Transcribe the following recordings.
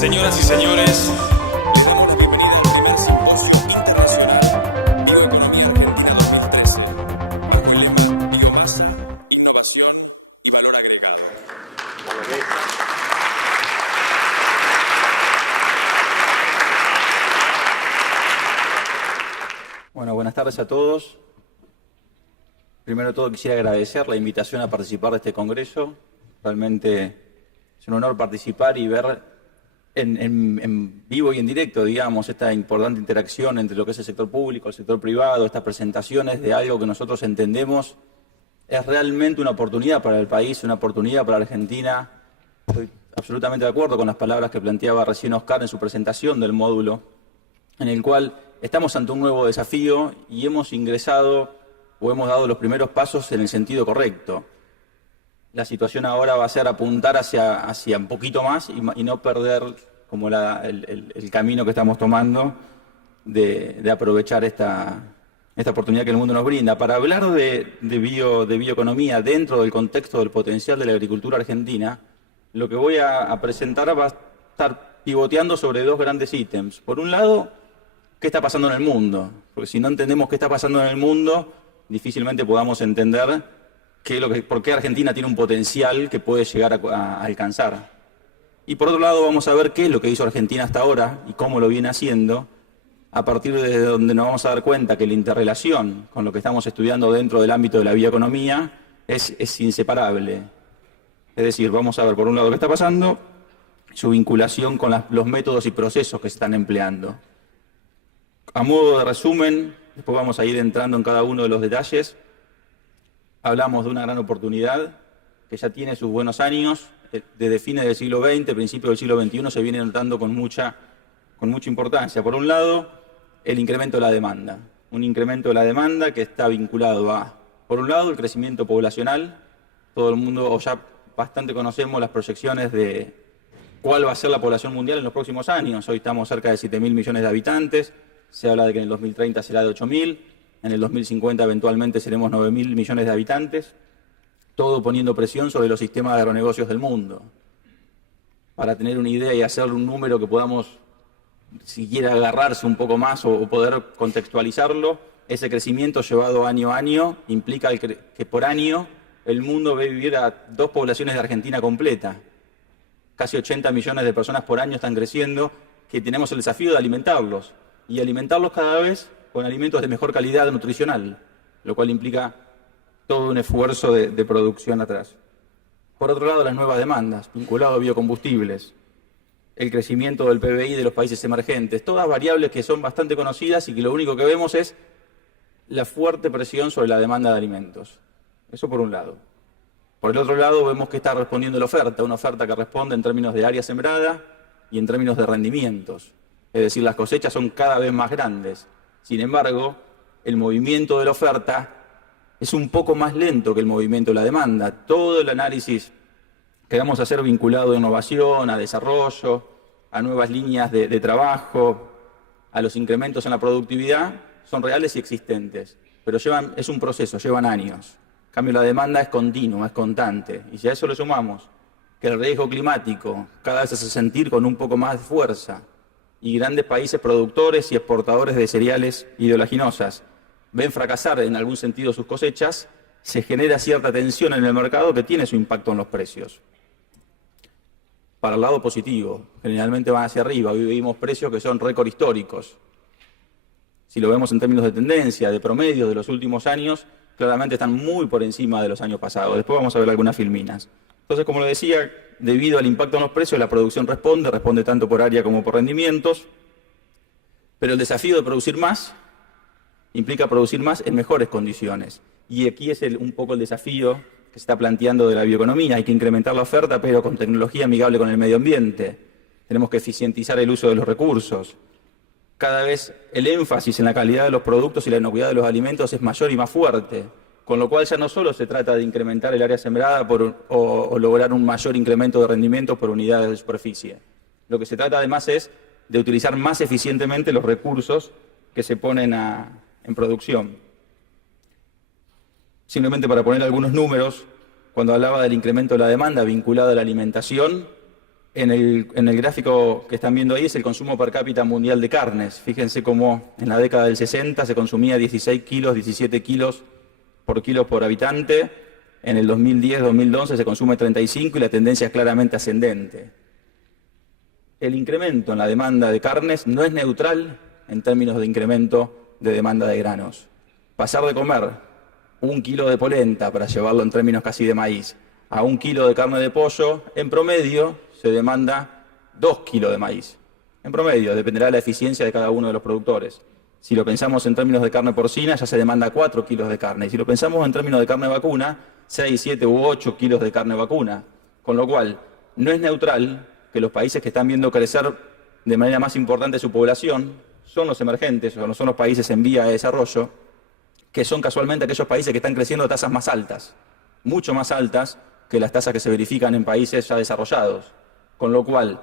Señoras y señores, les damos la bienvenida al primer simposio internacional Bioeconomía Argentina 2013, bajo el lema Biomasa, Innovación y Valor Agregado. Bueno, buenas tardes a todos. Primero de todo quisiera agradecer la invitación a participar de este congreso. Realmente es un honor participar y ver en vivo y en directo, digamos, esta importante interacción entre lo que es el sector público, el sector privado, estas presentaciones de algo que nosotros entendemos es realmente una oportunidad para el país, una oportunidad para Argentina. Estoy absolutamente de acuerdo con las palabras que planteaba recién Oscar en su presentación del módulo, en el cual estamos ante un nuevo desafío y hemos ingresado o hemos dado los primeros pasos en el sentido correcto. La situación ahora va a ser apuntar hacia un poquito más y no perder como el camino que estamos tomando de aprovechar esta oportunidad que el mundo nos brinda. Para hablar de bioeconomía dentro del contexto del potencial de la agricultura argentina, lo que voy a presentar va a estar pivoteando sobre dos grandes ítems. Por un lado, ¿qué está pasando en el mundo? Porque si no entendemos qué está pasando en el mundo, difícilmente podamos entender por qué Argentina tiene un potencial que puede llegar a alcanzar. Y por otro lado vamos a ver qué es lo que hizo Argentina hasta ahora y cómo lo viene haciendo, a partir de donde nos vamos a dar cuenta que la interrelación con lo que estamos estudiando dentro del ámbito de la bioeconomía es inseparable. Es decir, vamos a ver por un lado qué está pasando, su vinculación con los métodos y procesos que se están empleando. A modo de resumen, después vamos a ir entrando en cada uno de los detalles. Hablamos de una gran oportunidad que ya tiene sus buenos años, desde fines del siglo XX, principios del siglo XXI, se viene notando con mucha importancia. Por un lado, el incremento de la demanda. Un incremento de la demanda que está vinculado a, por un lado, el crecimiento poblacional. Todo el mundo, o ya bastante conocemos las proyecciones de cuál va a ser la población mundial en los próximos años. Hoy estamos cerca de 7.000 millones de habitantes. Se habla de que en el 2030 será de 8.000. En el 2050 eventualmente seremos 9.000 millones de habitantes, todo poniendo presión sobre los sistemas de agronegocios del mundo. Para tener una idea y hacer un número que podamos siquiera agarrarse un poco más o poder contextualizarlo, ese crecimiento llevado año a año implica que por año el mundo ve vivir a 2 poblaciones de Argentina completa. Casi 80 millones de personas por año están creciendo, que tenemos el desafío de alimentarlos, y alimentarlos cada vez con alimentos de mejor calidad nutricional, lo cual implica todo un esfuerzo de producción atrás. Por otro lado, las nuevas demandas, vinculado a biocombustibles, el crecimiento del PBI de los países emergentes, todas variables que son bastante conocidas y que lo único que vemos es la fuerte presión sobre la demanda de alimentos. Eso por un lado. Por el otro lado, vemos que está respondiendo la oferta, una oferta que responde en términos de área sembrada y en términos de rendimientos. Es decir, las cosechas son cada vez más grandes. Sin embargo, el movimiento de la oferta es un poco más lento que el movimiento de la demanda. Todo el análisis que vamos a hacer vinculado a innovación, a desarrollo, a nuevas líneas de trabajo, a los incrementos en la productividad, son reales y existentes. Pero es un proceso, llevan años. En cambio, la demanda es continua, es constante. Y si a eso le sumamos que el riesgo climático cada vez se hace sentir con un poco más de fuerza, y grandes países productores y exportadores de cereales y de oleaginosas ven fracasar en algún sentido sus cosechas, se genera cierta tensión en el mercado que tiene su impacto en los precios. Para el lado positivo, generalmente van hacia arriba. Hoy vivimos precios que son récord históricos. Si lo vemos en términos de tendencia, de promedio de los últimos años, claramente están muy por encima de los años pasados. Después vamos a ver algunas filminas. Entonces, como lo decía, debido al impacto en los precios, la producción responde tanto por área como por rendimientos, pero el desafío de producir más implica producir más en mejores condiciones. Y aquí es un poco el desafío que se está planteando de la bioeconomía. Hay que incrementar la oferta, pero con tecnología amigable con el medio ambiente. Tenemos que eficientizar el uso de los recursos. Cada vez el énfasis en la calidad de los productos y la inocuidad de los alimentos es mayor y más fuerte. Con lo cual ya no solo se trata de incrementar el área sembrada o lograr un mayor incremento de rendimiento por unidades de superficie. Lo que se trata además es de utilizar más eficientemente los recursos que se ponen en producción. Simplemente para poner algunos números, cuando hablaba del incremento de la demanda vinculada a la alimentación, En el gráfico que están viendo ahí es el consumo per cápita mundial de carnes. Fíjense cómo en la década del 60 se consumía 16 kilos, 17 kilos por kilo por habitante. En el 2010-2011 se consume 35 y la tendencia es claramente ascendente. El incremento en la demanda de carnes no es neutral en términos de incremento de demanda de granos. Pasar de comer 1 kilo de polenta, para llevarlo en términos casi de maíz, a 1 kilo de carne de pollo, en promedio se demanda 2 kilos de maíz. En promedio, dependerá de la eficiencia de cada uno de los productores. Si lo pensamos en términos de carne porcina, ya se demanda 4 kilos de carne. Y si lo pensamos en términos de carne vacuna, 6, 7 u 8 kilos de carne vacuna. Con lo cual, no es neutral que los países que están viendo crecer de manera más importante su población son los emergentes, o son los países en vía de desarrollo, que son casualmente aquellos países que están creciendo a tasas más altas, mucho más altas que las tasas que se verifican en países ya desarrollados. Con lo cual,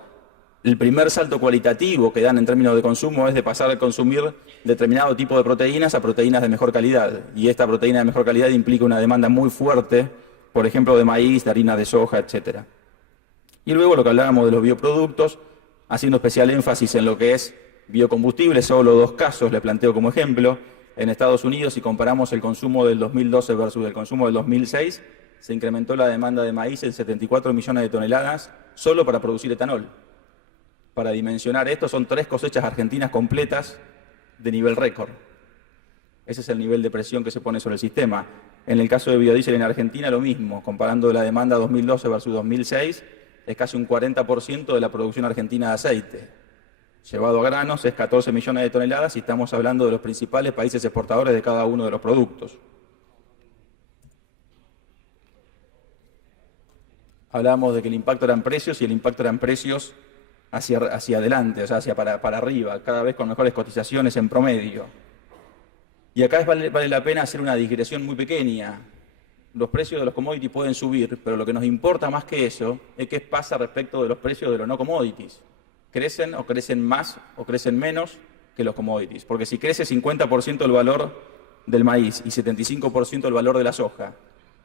el primer salto cualitativo que dan en términos de consumo es de pasar a consumir determinado tipo de proteínas a proteínas de mejor calidad. Y esta proteína de mejor calidad implica una demanda muy fuerte, por ejemplo, de maíz, de harina de soja, etc. Y luego lo que hablábamos de los bioproductos, haciendo especial énfasis en lo que es biocombustible, solo 2 casos le planteo como ejemplo. En Estados Unidos, si comparamos el consumo del 2012 versus el consumo del 2006, se incrementó la demanda de maíz en 74 millones de toneladas solo para producir etanol. Para dimensionar esto, son 3 cosechas argentinas completas de nivel récord. Ese es el nivel de presión que se pone sobre el sistema. En el caso de biodiesel en Argentina, lo mismo. Comparando la demanda 2012 versus 2006, es casi un 40% de la producción argentina de aceite. Llevado a granos, es 14 millones de toneladas y estamos hablando de los principales países exportadores de cada uno de los productos. Hablábamos de que el impacto eran precios y el impacto eran precios hacia adelante, o sea, para arriba, cada vez con mejores cotizaciones en promedio. Y acá vale la pena hacer una digresión muy pequeña. Los precios de los commodities pueden subir, pero lo que nos importa más que eso es qué pasa respecto de los precios de los no commodities. ¿Crecen o crecen más o crecen menos que los commodities? Porque si crece 50% el valor del maíz y 75% el valor de la soja,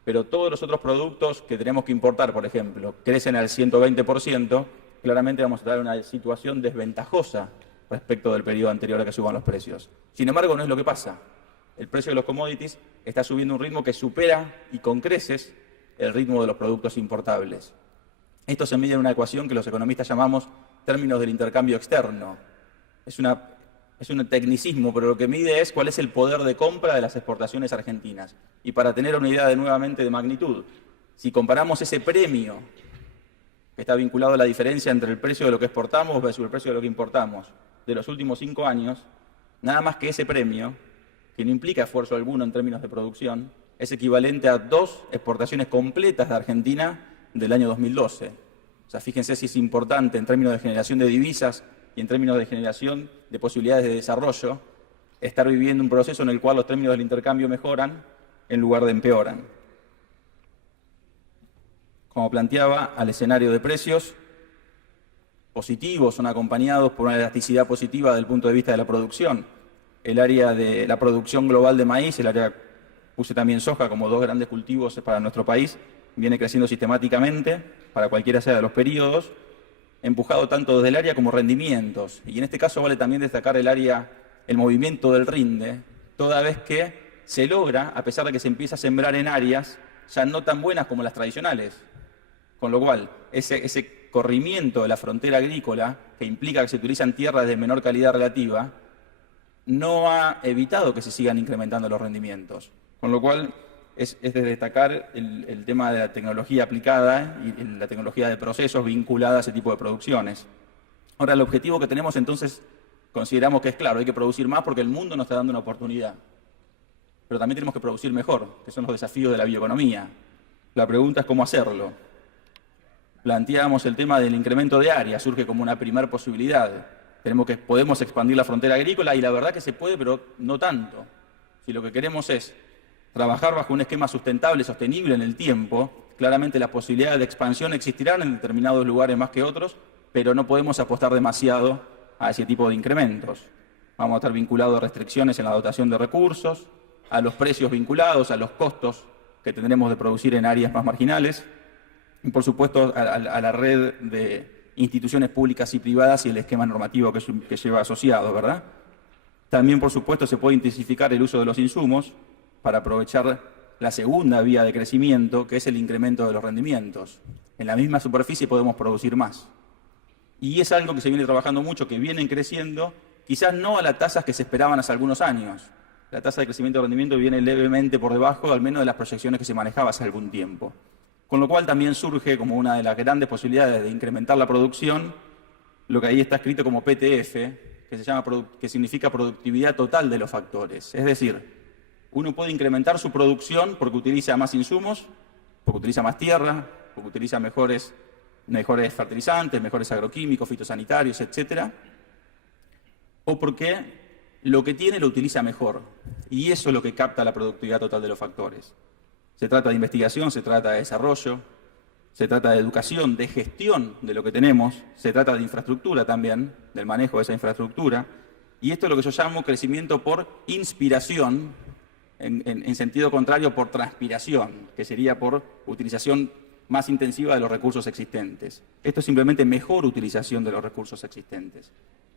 pero todos los otros productos que tenemos que importar, por ejemplo, crecen al 120%, claramente vamos a tener una situación desventajosa respecto del periodo anterior a que suban los precios. Sin embargo, no es lo que pasa. El precio de los commodities está subiendo a un ritmo que supera y con creces el ritmo de los productos importables. Esto se mide en una ecuación que los economistas llamamos términos del intercambio externo. Es un tecnicismo, pero lo que mide es cuál es el poder de compra de las exportaciones argentinas. Y para tener una idea nuevamente de magnitud, si comparamos ese premio que está vinculado a la diferencia entre el precio de lo que exportamos versus el precio de lo que importamos de los últimos 5 años, nada más que ese premio, que no implica esfuerzo alguno en términos de producción, es equivalente a 2 exportaciones completas de Argentina del año 2012. O sea, fíjense si es importante en términos de generación de divisas y en términos de generación de posibilidades de desarrollo, estar viviendo un proceso en el cual los términos del intercambio mejoran en lugar de empeoran. Como planteaba, al escenario de precios positivos son acompañados por una elasticidad positiva desde el punto de vista de la producción. El área de la producción global de maíz, el área, puse también soja como 2 grandes cultivos para nuestro país, viene creciendo sistemáticamente para cualquiera sea de los periodos, empujado tanto desde el área como rendimientos. Y en este caso vale también destacar el movimiento del rinde, toda vez que se logra, a pesar de que se empieza a sembrar en áreas ya no tan buenas como las tradicionales. Con lo cual, ese corrimiento de la frontera agrícola, que implica que se utilizan tierras de menor calidad relativa, no ha evitado que se sigan incrementando los rendimientos. Con lo cual, es de destacar el tema de la tecnología aplicada y la tecnología de procesos vinculada a ese tipo de producciones. Ahora, el objetivo que tenemos entonces, consideramos que es claro, hay que producir más porque el mundo nos está dando una oportunidad. Pero también tenemos que producir mejor, que son los desafíos de la bioeconomía. La pregunta es cómo hacerlo. Planteamos el tema del incremento de área, surge como una primera posibilidad. Podemos expandir la frontera agrícola y la verdad que se puede, pero no tanto. Si lo que queremos es trabajar bajo un esquema sustentable, sostenible en el tiempo, claramente las posibilidades de expansión existirán en determinados lugares más que otros, pero no podemos apostar demasiado a ese tipo de incrementos. Vamos a estar vinculados a restricciones en la dotación de recursos, a los precios vinculados, a los costos que tendremos de producir en áreas más marginales, y por supuesto a la red de instituciones públicas y privadas y el esquema normativo que lleva asociado, ¿verdad? También, por supuesto, se puede intensificar el uso de los insumos para aprovechar la segunda vía de crecimiento, que es el incremento de los rendimientos. En la misma superficie podemos producir más. Y es algo que se viene trabajando mucho, que vienen creciendo, quizás no a las tasas que se esperaban hace algunos años. La tasa de crecimiento de rendimiento viene levemente por debajo, al menos de las proyecciones que se manejaba hace algún tiempo. Con lo cual también surge como una de las grandes posibilidades de incrementar la producción, lo que ahí está escrito como PTF, que significa productividad total de los factores. Es decir, uno puede incrementar su producción porque utiliza más insumos, porque utiliza más tierra, porque utiliza mejores fertilizantes, mejores agroquímicos, fitosanitarios, etc. O porque lo que tiene lo utiliza mejor. Y eso es lo que capta la productividad total de los factores. Se trata de investigación, se trata de desarrollo, se trata de educación, de gestión de lo que tenemos, se trata de infraestructura también, del manejo de esa infraestructura. Y esto es lo que yo llamo crecimiento por inspiración, en sentido contrario por transpiración, que sería por utilización más intensiva de los recursos existentes. Esto es simplemente mejor utilización de los recursos existentes.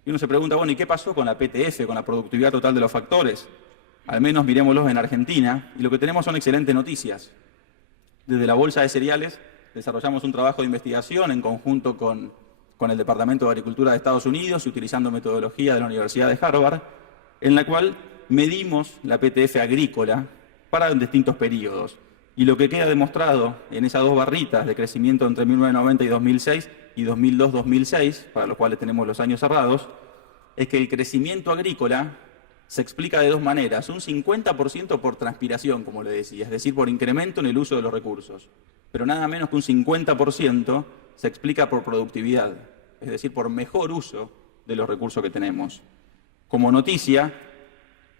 Y uno se pregunta, bueno, ¿y qué pasó con la PTF, con la productividad total de los factores? Al menos miremoslos en Argentina, y lo que tenemos son excelentes noticias. Desde la Bolsa de Cereales desarrollamos un trabajo de investigación en conjunto con el Departamento de Agricultura de Estados Unidos y utilizando metodología de la Universidad de Harvard, en la cual medimos la PTF agrícola para distintos periodos. Y lo que queda demostrado en esas dos barritas de crecimiento entre 1990 y 2006 y 2002-2006, para los cuales tenemos los años cerrados, es que el crecimiento agrícola se explica de dos maneras. Un 50% por transpiración, como le decía, es decir, por incremento en el uso de los recursos. Pero nada menos que un 50% se explica por productividad, es decir, por mejor uso de los recursos que tenemos. Como noticia,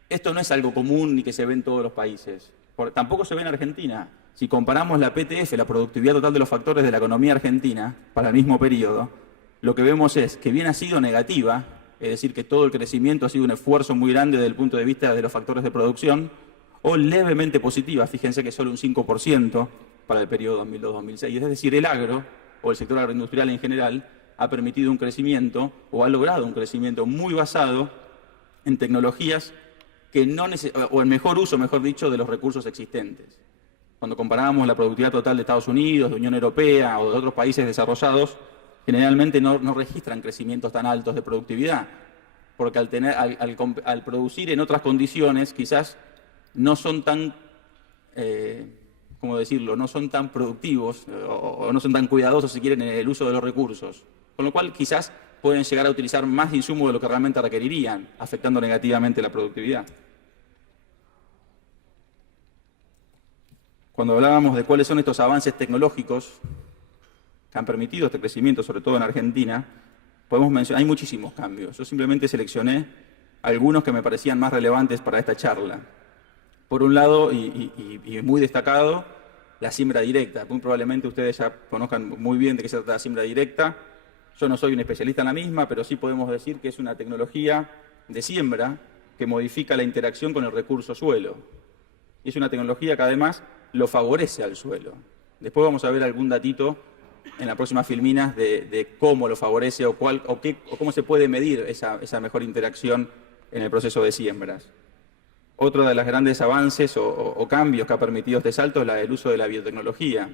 esto no es algo común ni que se ve en todos los países. Tampoco se ve en Argentina. Si comparamos la PTF, la productividad total de los factores de la economía argentina, para el mismo periodo, lo que vemos es que bien ha sido negativa, es decir, que todo el crecimiento ha sido un esfuerzo muy grande desde el punto de vista de los factores de producción, o levemente positiva, fíjense que solo un 5% para el periodo 2002-2006. Es decir, el agro, o el sector agroindustrial en general, ha permitido un crecimiento, o ha logrado un crecimiento muy basado en tecnologías que o el mejor uso, mejor dicho, de los recursos existentes. Cuando comparábamos la productividad total de Estados Unidos, de Unión Europea o de otros países desarrollados, generalmente no registran crecimientos tan altos de productividad, porque al producir en otras condiciones quizás no son tan, ¿cómo decirlo?, no son tan productivos o no son tan cuidadosos, si quieren, en el uso de los recursos. Con lo cual quizás pueden llegar a utilizar más insumos de lo que realmente requerirían, afectando negativamente la productividad. Cuando hablábamos de cuáles son estos avances tecnológicos que han permitido este crecimiento, sobre todo en Argentina, podemos mencionar, hay muchísimos cambios. Yo simplemente seleccioné algunos que me parecían más relevantes para esta charla. Por un lado, y muy destacado, la siembra directa. Muy probablemente ustedes ya conozcan muy bien de qué se trata la siembra directa. Yo no soy un especialista en la misma, pero sí podemos decir que es una tecnología de siembra que modifica la interacción con el recurso suelo. Y es una tecnología que además lo favorece al suelo. Después vamos a ver algún datito en las próximas filminas de cómo lo favorece o cómo se puede medir esa mejor interacción en el proceso de siembras. Otro de los grandes avances o cambios que ha permitido este salto es el uso de la biotecnología.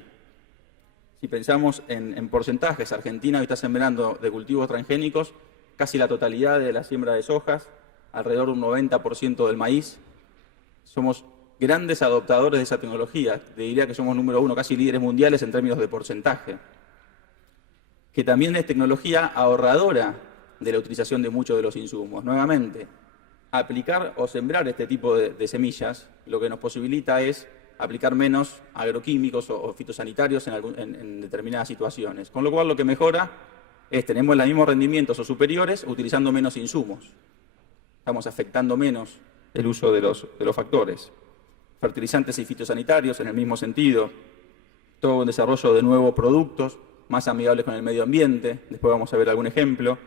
Si pensamos en porcentajes, Argentina hoy está sembrando de cultivos transgénicos casi la totalidad de la siembra de sojas, alrededor de un 90% del maíz. Somos grandes adoptadores de esa tecnología. Te diría que somos número uno, casi líderes mundiales en términos de porcentaje. Que también es tecnología ahorradora de la utilización de muchos de los insumos. Nuevamente, aplicar o sembrar este tipo de semillas lo que nos posibilita es aplicar menos agroquímicos o fitosanitarios en determinadas situaciones. Con lo cual lo que mejora es tenemos los mismos rendimientos o superiores utilizando menos insumos. Estamos afectando menos el uso de los factores. Fertilizantes y fitosanitarios en el mismo sentido. Todo un desarrollo de nuevos productos más amigables con el medio ambiente. Después vamos a ver algún ejemplo.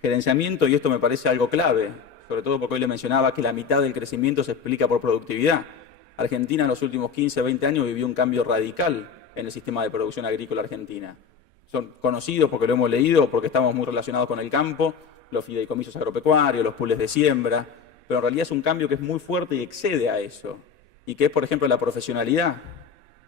Gerenciamiento, y esto me parece algo clave, sobre todo porque hoy le mencionaba que la mitad del crecimiento se explica por productividad. Argentina en los últimos 15, 20 años vivió un cambio radical en el sistema de producción agrícola argentina. son conocidos porque lo hemos leído o porque estamos muy relacionados con el campo, los fideicomisos agropecuarios, los pools de siembra, pero en realidad es un cambio que es muy fuerte y excede a eso, y que es, por ejemplo, la profesionalidad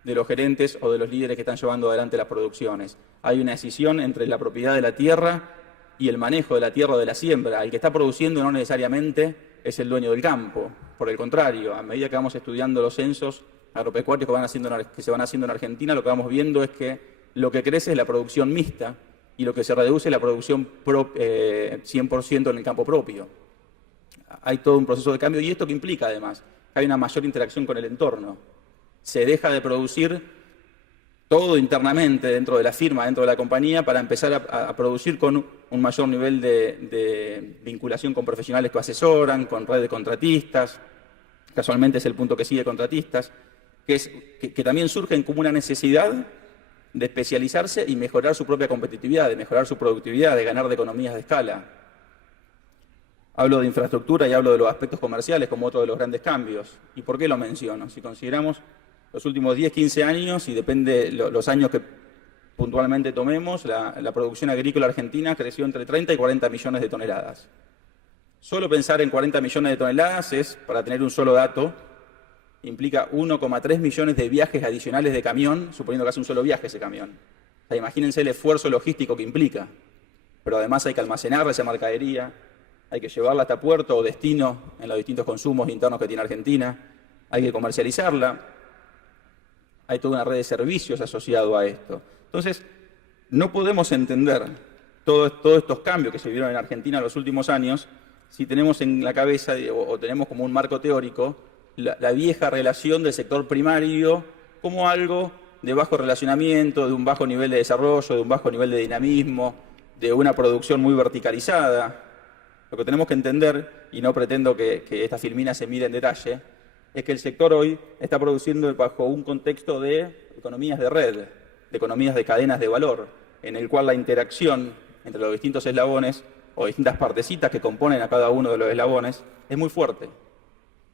de los gerentes o de los líderes que están llevando adelante las producciones. Hay una escisión entre la propiedad de la tierra y el manejo de la tierra o de la siembra. El que está produciendo no necesariamente es el dueño del campo. Por el contrario, a medida que vamos estudiando los censos agropecuarios que se van haciendo en Argentina, lo que vamos viendo es que lo que crece es la producción mixta y lo que se reduce es la producción 100% en el campo propio. Hay todo un proceso de cambio y esto que implica además que hay una mayor interacción con el entorno. Se deja de producir todo internamente dentro de la firma, dentro de la compañía, para empezar a producir con un mayor nivel de vinculación con profesionales que asesoran, con redes de contratistas. Casualmente es el punto que sigue contratistas, que también surgen como una necesidad de especializarse y mejorar su propia competitividad, de mejorar su productividad, de ganar de economías de escala. Hablo de infraestructura y hablo de los aspectos comerciales como otro de los grandes cambios. ¿Y por qué lo menciono? Si consideramos los últimos 10, 15 años, y depende los años que puntualmente tomemos, la producción agrícola argentina creció entre 30 y 40 millones de toneladas. Solo pensar en 40 millones de toneladas es, para tener un solo dato, implica 1,3 millones de viajes adicionales de camión, suponiendo que hace un solo viaje ese camión. O sea, imagínense el esfuerzo logístico que implica. Pero además hay que almacenar esa mercadería, hay que llevarla hasta puerto o destino en los distintos consumos internos que tiene Argentina, hay que comercializarla, hay toda una red de servicios asociado a esto. Entonces, no podemos entender todos estos cambios que se vieron en Argentina en los últimos años si tenemos en la cabeza o tenemos como un marco teórico la vieja relación del sector primario como algo de bajo relacionamiento, de un bajo nivel de desarrollo, de un bajo nivel de dinamismo, de una producción muy verticalizada. Lo que tenemos que entender, y no pretendo que esta filmina se mire en detalle, es que el sector hoy está produciendo bajo un contexto de economías de red, de economías de cadenas de valor, en el cual la interacción entre los distintos eslabones o distintas partecitas que componen a cada uno de los eslabones es muy fuerte.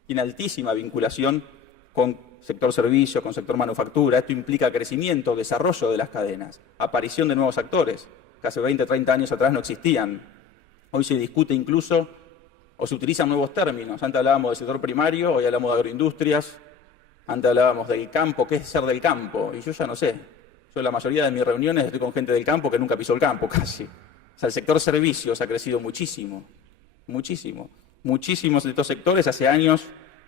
Tiene altísima vinculación con sector servicio, con sector manufactura. Esto implica crecimiento, desarrollo de las cadenas, aparición de nuevos actores que hace 20, 30 años atrás no existían. Hoy se discute incluso o se utilizan nuevos términos. Antes hablábamos del sector primario, hoy hablamos de agroindustrias. Antes hablábamos del campo, ¿qué es ser del campo? Y yo ya no sé. Yo en la mayoría de mis reuniones estoy con gente del campo que nunca pisó el campo casi. O sea, el sector servicios ha crecido muchísimo, muchísimo. Muchísimos de estos sectores hace años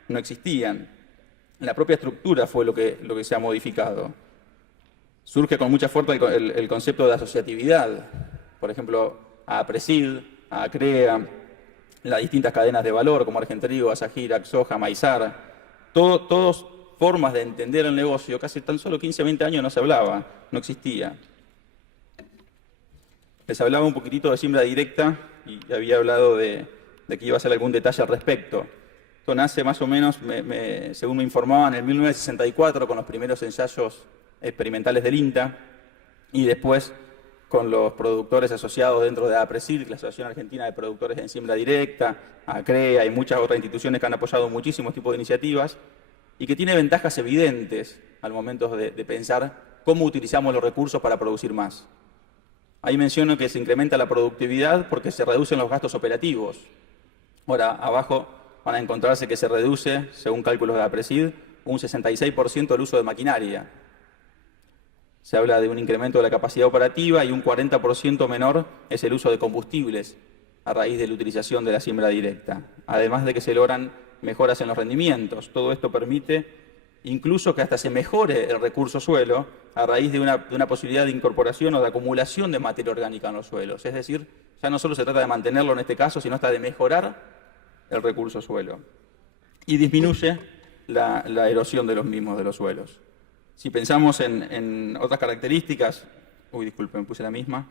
no existían. La propia estructura fue lo que se ha modificado. Surge con mucha fuerza el concepto de asociatividad. Por ejemplo, a APRESID, a ACREA, las distintas cadenas de valor como Argentrigo, Asagira, Axoja, Maizar. Todas formas de entender el negocio que hace tan solo 15 o 20 años no se hablaba, no existía. Les hablaba un poquitito de siembra directa y había hablado de que iba a hacer algún detalle al respecto. Esto nace más o menos, según me informaban, en 1964 con los primeros ensayos experimentales del INTA y después con los productores asociados dentro de APRESID, la Asociación Argentina de Productores en Siembra Directa, ACREA y muchas otras instituciones que han apoyado muchísimos tipos de iniciativas y que tiene ventajas evidentes al momento de pensar cómo utilizamos los recursos para producir más. Ahí menciono que se incrementa la productividad porque se reducen los gastos operativos. Ahora, abajo van a encontrarse que se reduce, según cálculos de APRESID, un 66% del uso de maquinaria. Se habla de un incremento de la capacidad operativa y un 40% menor es el uso de combustibles a raíz de la utilización de la siembra directa. Además de que se logran mejoras en los rendimientos. Todo esto permite incluso que hasta se mejore el recurso suelo a raíz de una posibilidad de incorporación o de acumulación de materia orgánica en los suelos. Es decir, ya no solo se trata de mantenerlo en este caso, sino hasta de mejorar el recurso suelo. Y disminuye la erosión de los mismos, de los suelos. Si pensamos en otras características, disculpen, puse la misma.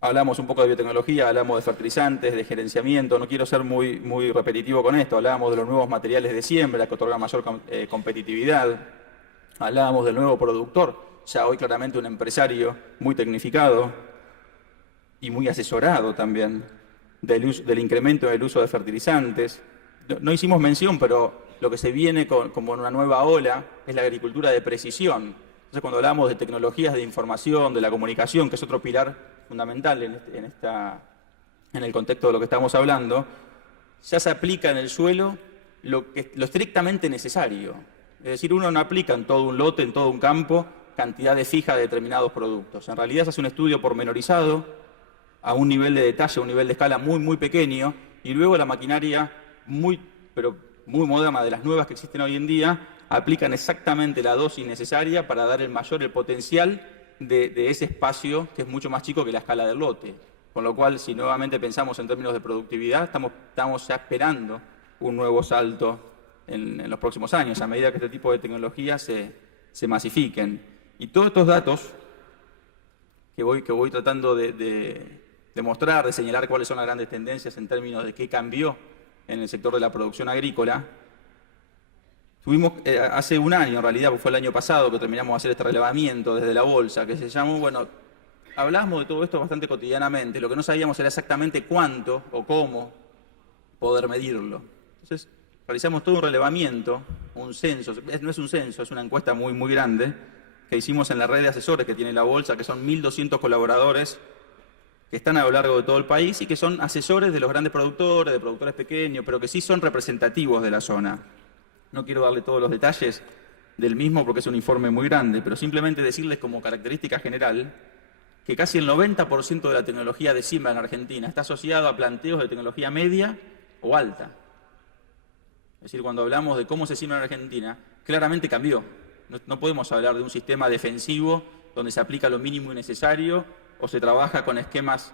Hablamos un poco de biotecnología, hablamos de fertilizantes, de gerenciamiento, no quiero ser muy repetitivo con esto, hablábamos de los nuevos materiales de siembra que otorgan mayor competitividad, hablábamos del nuevo productor, ya hoy claramente un empresario muy tecnificado y muy asesorado también del incremento del uso de fertilizantes. No hicimos mención, pero lo que se viene como una nueva ola es la agricultura de precisión. Entonces, cuando hablamos de tecnologías de información, de la comunicación, que es otro pilar fundamental en el contexto de lo que estamos hablando, ya se aplica en el suelo lo estrictamente necesario. Es decir, uno no aplica en todo un lote, en todo un campo, cantidades fijas de determinados productos. En realidad se hace un estudio pormenorizado, a un nivel de detalle, a un nivel de escala muy, muy pequeño, y luego la maquinaria pero muy moderna, de las nuevas que existen hoy en día, aplican exactamente la dosis necesaria para dar el potencial de ese espacio, que es mucho más chico que la escala del lote. Con lo cual, si nuevamente pensamos en términos de productividad, estamos ya esperando un nuevo salto en los próximos años, a medida que este tipo de tecnologías se masifiquen. Y todos estos datos que voy tratando de mostrar, de señalar cuáles son las grandes tendencias en términos de qué cambió en el sector de la producción agrícola, tuvimos hace un año, en realidad, fue el año pasado que terminamos de hacer este relevamiento desde la bolsa, que se llamó, bueno, hablamos de todo esto bastante cotidianamente, lo que no sabíamos era exactamente cuánto o cómo poder medirlo. Entonces, realizamos todo un relevamiento, un censo, no es un censo, es una encuesta muy, muy grande, que hicimos en la red de asesores que tiene la bolsa, que son 1.200 colaboradores que están a lo largo de todo el país y que son asesores de los grandes productores, de productores pequeños, pero que sí son representativos de la zona. No quiero darle todos los detalles del mismo porque es un informe muy grande, pero simplemente decirles como característica general que casi el 90% de la tecnología de siembra en Argentina está asociado a planteos de tecnología media o alta. Es decir, cuando hablamos de cómo se siembra en Argentina, claramente cambió. No podemos hablar de un sistema defensivo donde se aplica lo mínimo y necesario o se trabaja con esquemas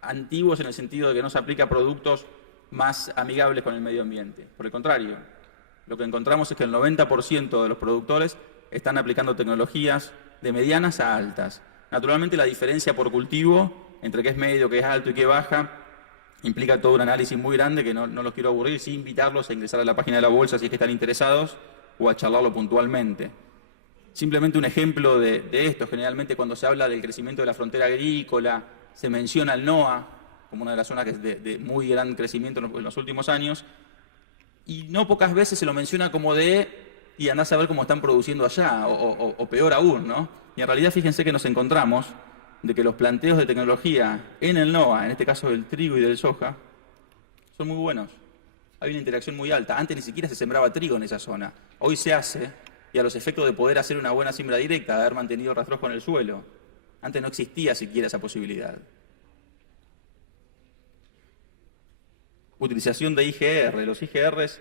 antiguos en el sentido de que no se aplica productos más amigables con el medio ambiente. Por el contrario, lo que encontramos es que el 90% de los productores están aplicando tecnologías de medianas a altas. Naturalmente, la diferencia por cultivo entre qué es medio, qué es alto y qué baja implica todo un análisis muy grande que no los quiero aburrir, sí invitarlos a ingresar a la página de la bolsa si es que están interesados o a charlarlo puntualmente. Simplemente un ejemplo de esto, generalmente cuando se habla del crecimiento de la frontera agrícola, se menciona el NOA como una de las zonas de muy gran crecimiento en los últimos años, y no pocas veces se lo menciona como y andás a ver cómo están produciendo allá, o peor aún, ¿no? Y en realidad fíjense que nos encontramos de que los planteos de tecnología en el NOA, en este caso del trigo y del soja, son muy buenos. Hay una interacción muy alta. Antes ni siquiera se sembraba trigo en esa zona. Hoy se hace, y a los efectos de poder hacer una buena siembra directa, de haber mantenido rastrojo en el suelo. Antes no existía siquiera esa posibilidad. Utilización de IGR. Los IGRs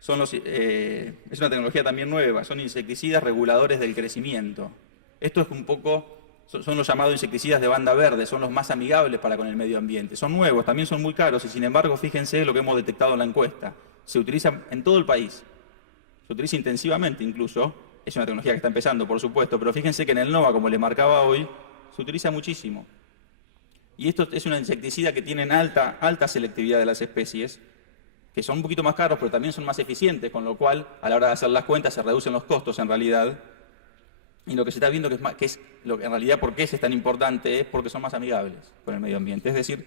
es una tecnología también nueva, son insecticidas reguladores del crecimiento. Esto es un poco, son los llamados insecticidas de banda verde, son los más amigables para con el medio ambiente. Son nuevos, también son muy caros y sin embargo, fíjense lo que hemos detectado en la encuesta. Se utiliza en todo el país. Se utiliza intensivamente incluso, es una tecnología que está empezando, por supuesto, pero fíjense que en el NOA, como le marcaba hoy, se utiliza muchísimo. Y esto es una insecticida que tiene alta selectividad de las especies, que son un poquito más caros, pero también son más eficientes, con lo cual, a la hora de hacer las cuentas, se reducen los costos en realidad. Y lo que se está viendo en realidad, ¿por qué es tan importante? Es porque son más amigables con el medio ambiente. Es decir,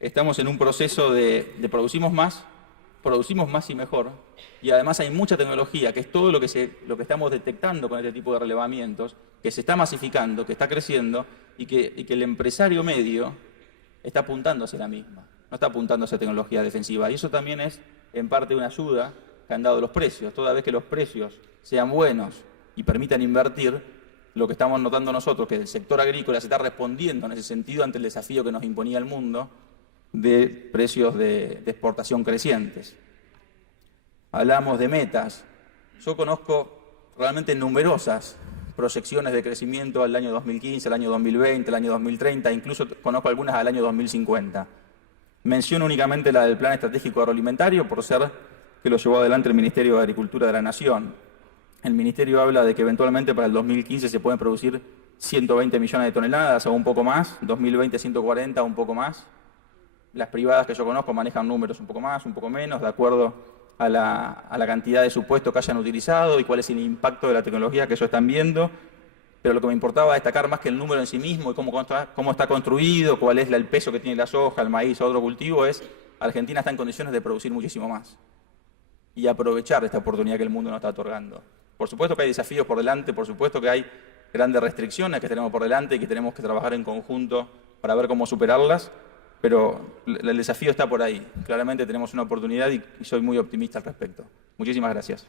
estamos en un proceso de producimos más y mejor, y además hay mucha tecnología, que es todo lo que estamos detectando con este tipo de relevamientos, que se está masificando, que está creciendo, y que el empresario medio está apuntando hacia la misma, no está apuntando hacia tecnología defensiva. Y eso también es, en parte, una ayuda que han dado los precios. Toda vez que los precios sean buenos y permitan invertir, lo que estamos notando nosotros, que el sector agrícola se está respondiendo en ese sentido ante el desafío que nos imponía el mundo, de precios de exportación crecientes. Hablamos de metas. Yo conozco realmente numerosas proyecciones de crecimiento al año 2015, al año 2020, al año 2030, incluso conozco algunas al año 2050. Menciono únicamente la del Plan Estratégico Agroalimentario por ser que lo llevó adelante el Ministerio de Agricultura de la Nación. El Ministerio habla de que eventualmente para el 2015 se pueden producir 120 millones de toneladas o un poco más, 2020 140 o un poco más. Las privadas que yo conozco manejan números un poco más, un poco menos, de acuerdo a la cantidad de supuestos que hayan utilizado y cuál es el impacto de la tecnología que ellos están viendo. Pero lo que me importaba destacar más que el número en sí mismo y cómo está construido, cuál es el peso que tiene la soja, el maíz o otro cultivo, es Argentina está en condiciones de producir muchísimo más y aprovechar esta oportunidad que el mundo nos está otorgando. Por supuesto que hay desafíos por delante, por supuesto que hay grandes restricciones que tenemos por delante y que tenemos que trabajar en conjunto para ver cómo superarlas, pero el desafío está por ahí. Claramente tenemos una oportunidad y soy muy optimista al respecto. Muchísimas gracias.